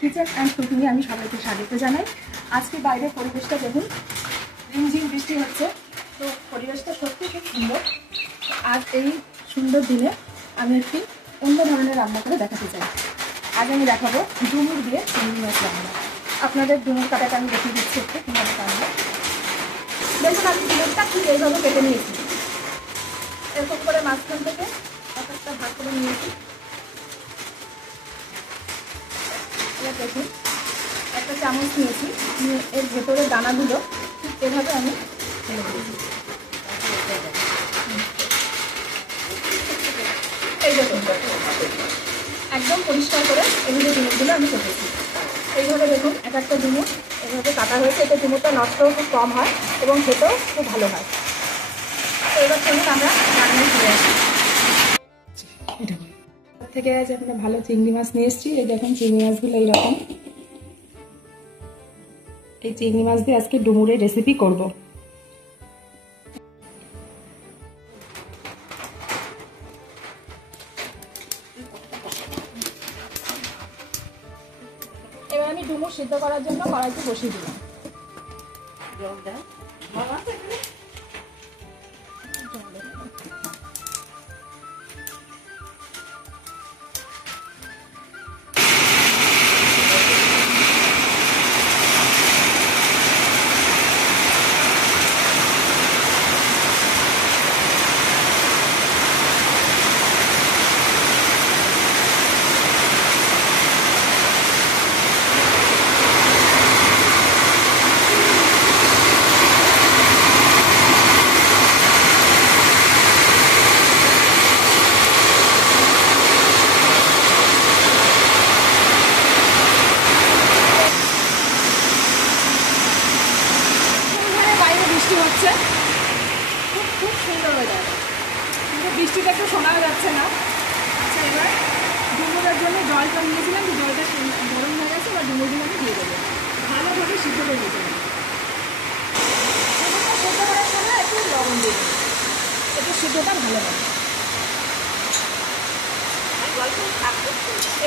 Kitchen and কুকিংয়ে আমি সবাইকে স্বাগত জানাই। আজকে বাইরের পরিবেশটা দেখুন, রিমঝিম বৃষ্টি হচ্ছে, তো পরিবেশটা সত্যি খুব সুন্দর। আজ এই সুন্দর দিনে আমি একটি অন্য ধরনের রান্না করে দেখাতে চাই। আজ আমি দেখাবো ডুমুর দিয়ে চিংড়ি মাছ রান্না। আপনাদের ডুমুর কাটাটা আমি দেখিয়ে দিচ্ছি একটু কীভাবে কাটবো। দেখুন, আমি ডুমুরটা ঠিক এইভাবে কেটে নিয়েছি, এরকম করে মাঝখান থেকে একটা ভাগ করে নিয়েছি। দেখুন, একটা চামচ নিয়েছি, নিয়ে এর ভেতরে দানাগুলো ঠিক এভাবে আমি ফেলে দিয়েছি। এই দেখুন, একদম পরিষ্কার করে এগুলো ডুমুরগুলো আমি কেটেছি। এইভাবে দেখুন, এক একটা ডুমুর এভাবে কাটা হয়েছে। এতে ডুমুরটা নষ্টও খুব কম হয় এবং খেতেও খুব ভালো হয়। তো এবার চলুন আমরা রান্নায় ফিরে আসি। থেকে আজ আমরা ভালো চিংড়ি মাছ নিয়ে এসেছি। এই দেখুন, চিংড়ি মাছগুলো এইরকম। এই চিংড়ি মাছ দিয়ে আজকে ডুমুরের রেসিপি করব। এবার আমি ডুমুর সিদ্ধ করার জন্য কড়াইতে বসিয়ে দিলাম। হচ্ছে খুব সুন্দর হয়ে যাবে, কিন্তু বৃষ্টিটা একটু শোনাও যাচ্ছে না। আচ্ছা, এবার ডুমুরের জন্য জলটা নিয়েছিলাম, জলটা গরম হয়ে গেছে। এবার ডুমুরগুলো আমি দিয়ে দেবো, ভালোভাবে সিদ্ধ করে দিতে হবে। সিদ্ধ করার সময় একটু লবণ দিয়ে দেবো, একটু সিদ্ধটা ভালো হবে।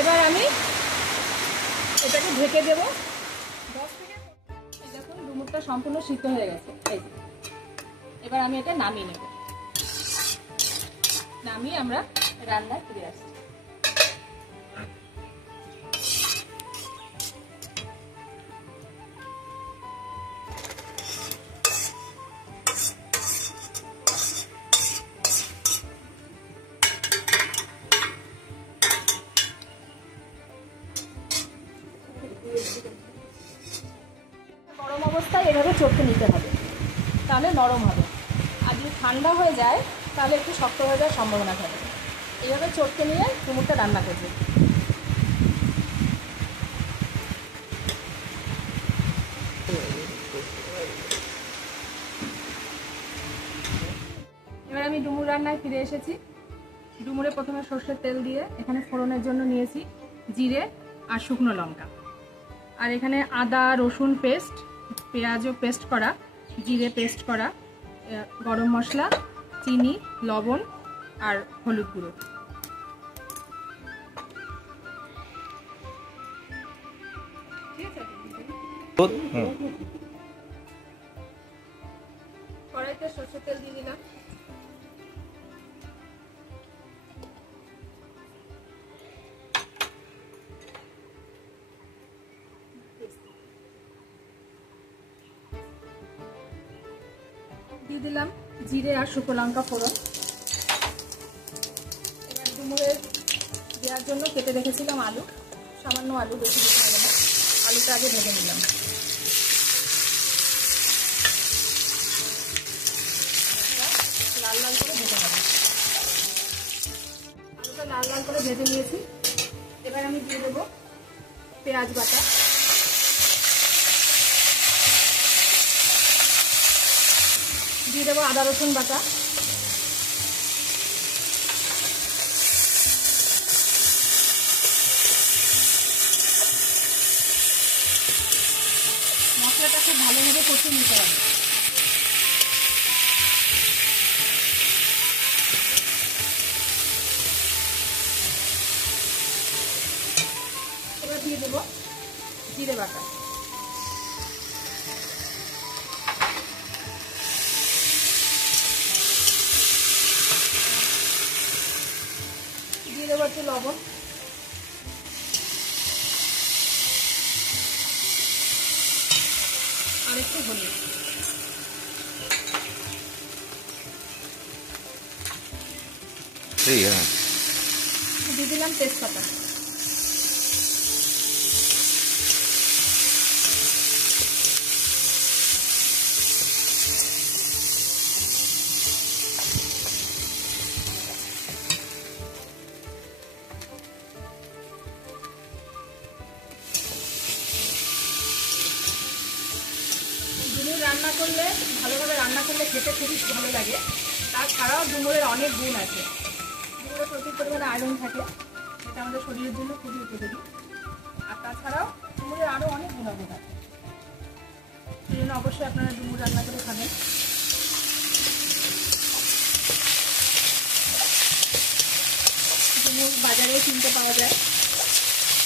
এবার আমি এটাকে ঢেকে দেবো 10 থেকে। দেখুন, ডুমুরটা সম্পূর্ণ সিদ্ধ হয়ে গেছে। এই এবার আমি এটা নামিয়ে নেব। নামিয়ে আমরা রান্নায় ফিরে আসছি। গরম অবস্থায় এভাবে চটকে নিতে হবে, তাহলে নরম হবে। আর যদি ঠান্ডা হয়ে যায় তাহলে একটু শক্ত হয়ে যাওয়ার সম্ভাবনা থাকে। এইভাবে চটকে নিয়ে ডুমুরটা রান্না করবে। এবার আমি ডুমুর রান্নায় ফিরে এসেছি। ডুমুরে প্রথমে সর্ষের তেল দিয়ে এখানে ফোড়নের জন্য নিয়েছি জিরে আর শুকনো লঙ্কা, আর এখানে আদা রসুন পেস্ট, পেঁয়াজও পেস্ট করা, জিরে পেস্ট করা, গরম মশলা, চিনি, লবণ আর হলুদ গুঁড়ো। কড়াইতে সরষের তেল দিয়ে দিলাম। দিয়ে দিলাম জিরে আর শুকনো লঙ্কা ফোড়ন। এবার ডুমুরের দেওয়ার জন্য কেটে রেখেছিলাম আলু, সামান্য আলু, বেশি দিতে হবে না। আলুটা আগে ভেজে নিলাম। লাল লাল করে ভেজে নেব। আলুটা লাল লাল করে ভেজে নিয়েছি। এবার আমি দিয়ে দেবো পেঁয়াজ বাটা, দিয়ে দেবো আদা রসুন বাটা, মশলাটা খুব ভালোভাবে কষিয়ে নিতে হবে। দিয়ে দেবো বাটা, দিয়ে দেবো একটু লবণ, আর একটু হলুদ, দিয়ে দিলাম তেজপাতা। রান্না করলে ভালোভাবে রান্না করলে খেতে খুবই ভালো লাগে। তাছাড়াও ডুমুরের অনেক গুণ আছে। ডুমুরে প্রচুর পরিমাণে আয়রন থাকে, এটা আমাদের শরীরের জন্য খুবই উপযোগী। আর তাছাড়াও ডুমুরের আরও অনেক গুণাগুণ আছে, সেই জন্য অবশ্যই আপনারা ডুমুর রান্না করে খাবেন। ডুমুর বাজারেও কিনতে পাওয়া যায়,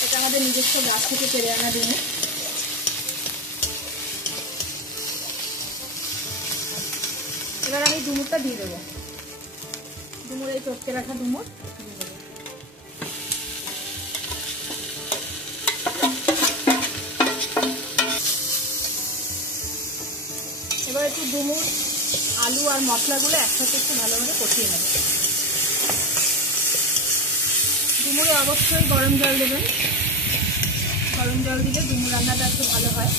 এটা আমাদের নিজস্ব গাছ থেকে পেরে আনা ডুমুর। এবার আমি ডুমুরটা দিয়ে দেবো, ডুমুর এই চটকে রাখা ডুমুর দিয়ে দেবো। এবার একটু ডুমুর, আলু আর মশলাগুলো একসাথে একটু ভালোভাবে কষিয়ে নেব। ডুমুরে অবশ্যই গরম জল দেবেন, গরম জল দিলে ডুমুর রান্নাটা একটু ভালো হয়।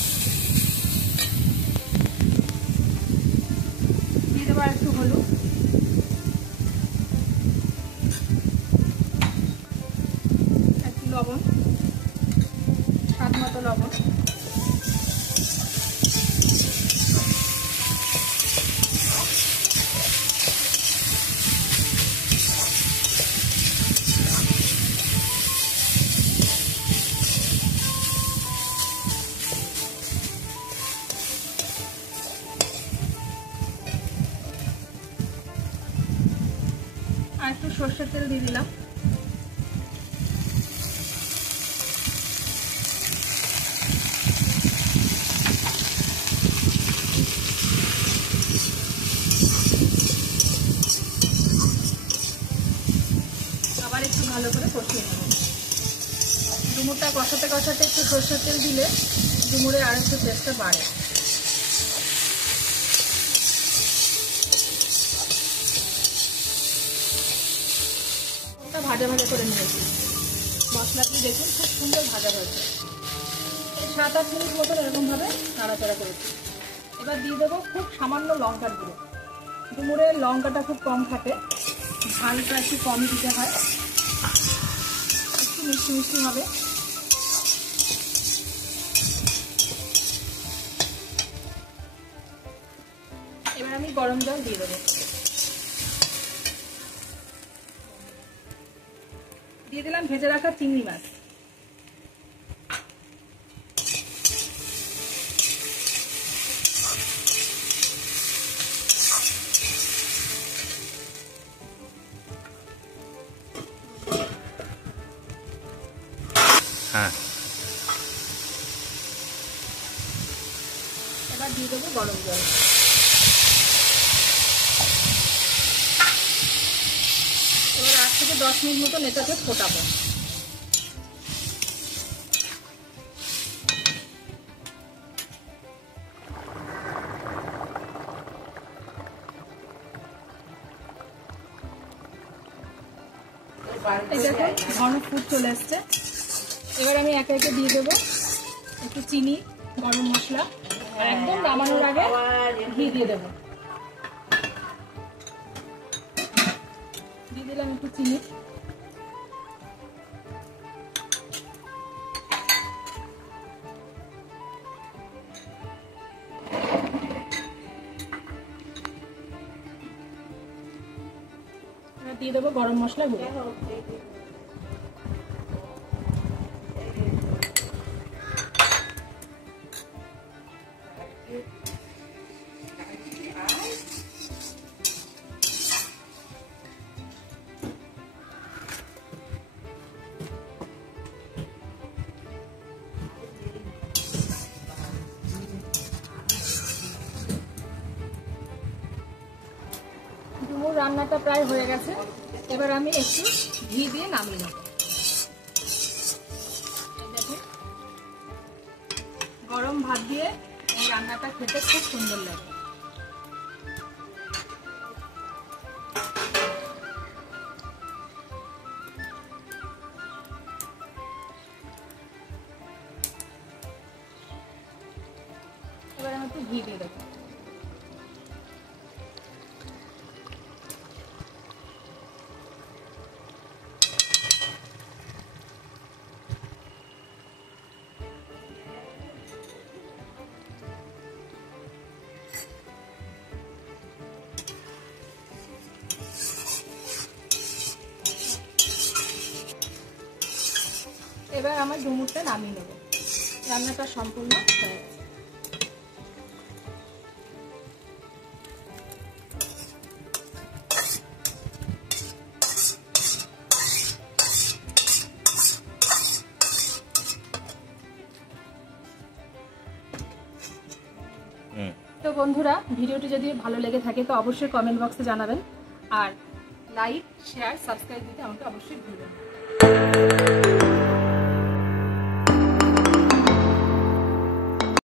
দিয়ে দেবো একটু হলুদ, একটু লবণ, স্বাদ মতো লবণ, আর একটু সর্ষের তেল দিয়ে দিলাম। আবার একটু ভালো করে কষিয়ে নেব। ডুমুরটা কষাতে কষাতে একটু সর্ষের তেল দিলে ডুমুরের আর একটু টেস্টটা বাড়ে। ভাজা ভাজা করে নিয়েছি, মশলাটি দেখুন খুব সুন্দর ভাজা হয়েছে। 7-8 মিনিট মতন এরকমভাবে নাড়াচাড়া করেছি। এবার দিয়ে দেবো খুব সামান্য লঙ্কার গুঁড়ো। ডুমুরের লঙ্কাটা খুব কম থাকে, ঝালটা একটু কম দিতে হয়, একটু মিষ্টি মিষ্টি হবে। এবার আমি গরম জল দিয়ে দেবো, দিয়ে দিলাম ভেজে রাখা চিংড়ি মাছ। এবার দিয়ে দেবো গরম জল। এবার 8 থেকে 10 মিনিট মতো এটাকে ফোটাবো। এই দেখো ঘন ফুট চলে আসছে। এবার আমি একে একে দিয়ে দেবো একটু চিনি, গরম মশলা, আর একদম নামানোর আগে ঘি দিয়ে দেবো। দিয়ে দিলাম একটু চিনি, দিয়ে দেবো গরম মশলা গুঁড়ো। ডুমুর রান্নাটা প্রায় হয়ে গেছে। এবার আমি একটু ঘি দিয়ে নামিয়ে নেব। দেখুন, গরম ভাত দিয়ে এই রান্নাটা খেতে খুব সুন্দর লাগে। এবার আমি একটু ঘি দিয়ে দেবো। এবার আমার ডুমুরটা নামিয়ে নেব। রান্নাটা সম্পূর্ণ হয়ে গেছে। তো বন্ধুরা, ভিডিওটি যদি ভালো লেগে থাকে তো অবশ্যই কমেন্ট বক্সে জানাবেন, আর লাইক, শেয়ার, সাবস্ক্রাইব দিতে আমাকে অবশ্যই ভুলবেন না।